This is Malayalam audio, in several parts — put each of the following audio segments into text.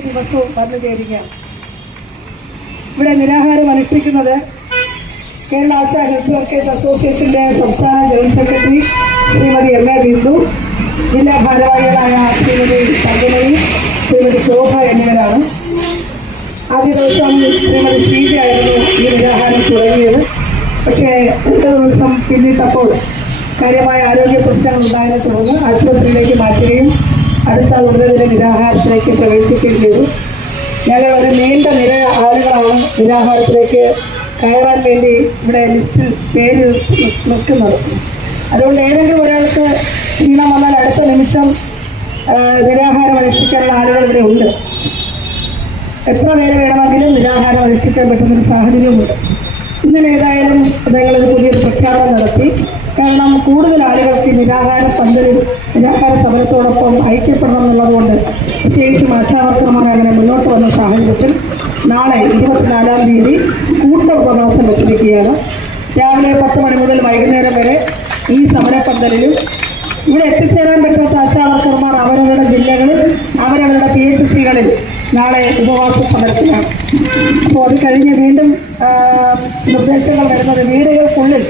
ദിവസവും വന്നു ചേരുകയാണ്. ഇവിടെ നിരാഹാരം അനുഷ്ഠിക്കുന്നത് കേരള ആശാ ഹെൽത്ത് വർക്കേഴ്സ് അസോസിയേഷന്റെ സംസ്ഥാന general secretary Shrimati MA. Bindu, ജില്ലാ ഭാരവാഹികളായ ശ്രീമതി തങ്കമണി, ശ്രീമതി ശോഭ എന്നിവരാണ്. ആദ്യ ദിവസം ശ്രീമതി ശ്രീജയായിരുന്നു ഈ നിരാഹാരം തുടങ്ങിയത്. പക്ഷേ 2 ദിവസം പിന്നിട്ടപ്പോൾ കാര്യമായ ആരോഗ്യ പ്രശ്നങ്ങൾ ഉണ്ടായതിനെ തുടർന്ന് ആശുപത്രിയിലേക്ക് മാറ്റുകയും അടുത്ത ഉടനെ നിരാഹാരത്തിലേക്ക് പ്രവേശിക്കുകയും ചെയ്തു. ഞങ്ങൾ ഒരു നീണ്ട നിര ആളുകളാണ് നിരാഹാരത്തിലേക്ക് കയറാൻ വേണ്ടി ഇവിടെ ലിസ്റ്റിൽ പേര് നിൽക്കുന്നത്. അതുകൊണ്ട് ഏതെങ്കിലും ഒരാൾക്ക് ക്ഷീണം വന്നാൽ അടുത്ത നിമിഷം നിരാഹാരം അനുഷ്ഠിക്കാനുള്ള ആളുകൾ ഇവിടെ ഉണ്ട്. എത്ര പേര് വേണമെങ്കിലും നിരാഹാരം അനുഷ്ഠിക്കാൻ പറ്റുന്നൊരു സാഹചര്യമുണ്ട്. ഇന്നലെ ഏതായാലും ഞങ്ങളൊരു പുതിയൊരു പ്രഖ്യാപനം നടത്തി. കാരണം കൂടുതൽ ആളുകൾക്ക് നിരാഹാര സമരത്തോടൊപ്പം ഐക്യപ്പെടണം എന്നുള്ളതുകൊണ്ട് പ്രത്യേകിച്ചും ആശാവർക്കർമാർ അങ്ങനെ മുന്നോട്ട് വന്ന സാഹചര്യത്തിൽ നാളെ 24-ാം തീയതി കൂട്ടുപവാസം വെച്ചിരിക്കുകയാണ്. രാവിലെ 10 മണി മുതൽ വൈകുന്നേരം വരെ ഈ സമരപ്പന്തലിലും ഇവിടെ എത്തിച്ചേരാൻ പറ്റാത്ത ആശാവർക്കർമാർ അവരവരുടെ ജില്ലകളിൽ അവരവരുടെ PHCകളിൽ നാളെ ഉപവാസ സമരത്തിലാണ്. അപ്പോൾ അത് കഴിഞ്ഞ് വീണ്ടും നിർദ്ദേശങ്ങൾ വരുന്നത് വീടുകൾക്കുള്ളിൽ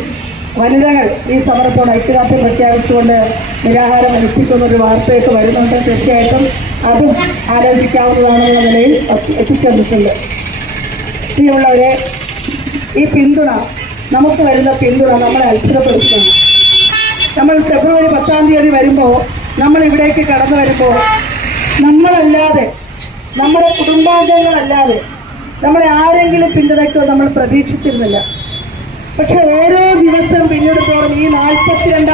വനിതകൾ ഈ സമരത്തോട് ഐക്യദാർഢ്യം പ്രഖ്യാപിച്ചുകൊണ്ട് നിരാഹാരം അനുഷ്ഠിക്കുന്നൊരു വാർത്തയൊക്കെ വരുന്നുണ്ട്. തീർച്ചയായിട്ടും അതും ആലോചിക്കാവുന്നതാണെന്നുള്ള നിലയിൽ എത്തിച്ചേർന്നിട്ടുണ്ട്. ഇനിയുള്ളവരെ, ഈ പിന്തുണ, നമുക്ക് വരുന്ന പിന്തുണ നമ്മളെ അത്ഭുതപ്പെടുത്തുന്നു. നമ്മൾ ഫെബ്രുവരി 10-ാം തീയതി വരുമ്പോൾ, നമ്മൾ ഇവിടേക്ക് കടന്നു വരുമ്പോൾ നമ്മളല്ലാതെ, നമ്മുടെ കുടുംബാംഗങ്ങളല്ലാതെ നമ്മളെ ആരെങ്കിലും പിന്തുണയ്ക്കോ നമ്മൾ പ്രതീക്ഷിച്ചിരുന്നില്ല. പക്ഷെ ഓരോ ദിവസം പിന്നിടുമ്പോഴും ഈ 42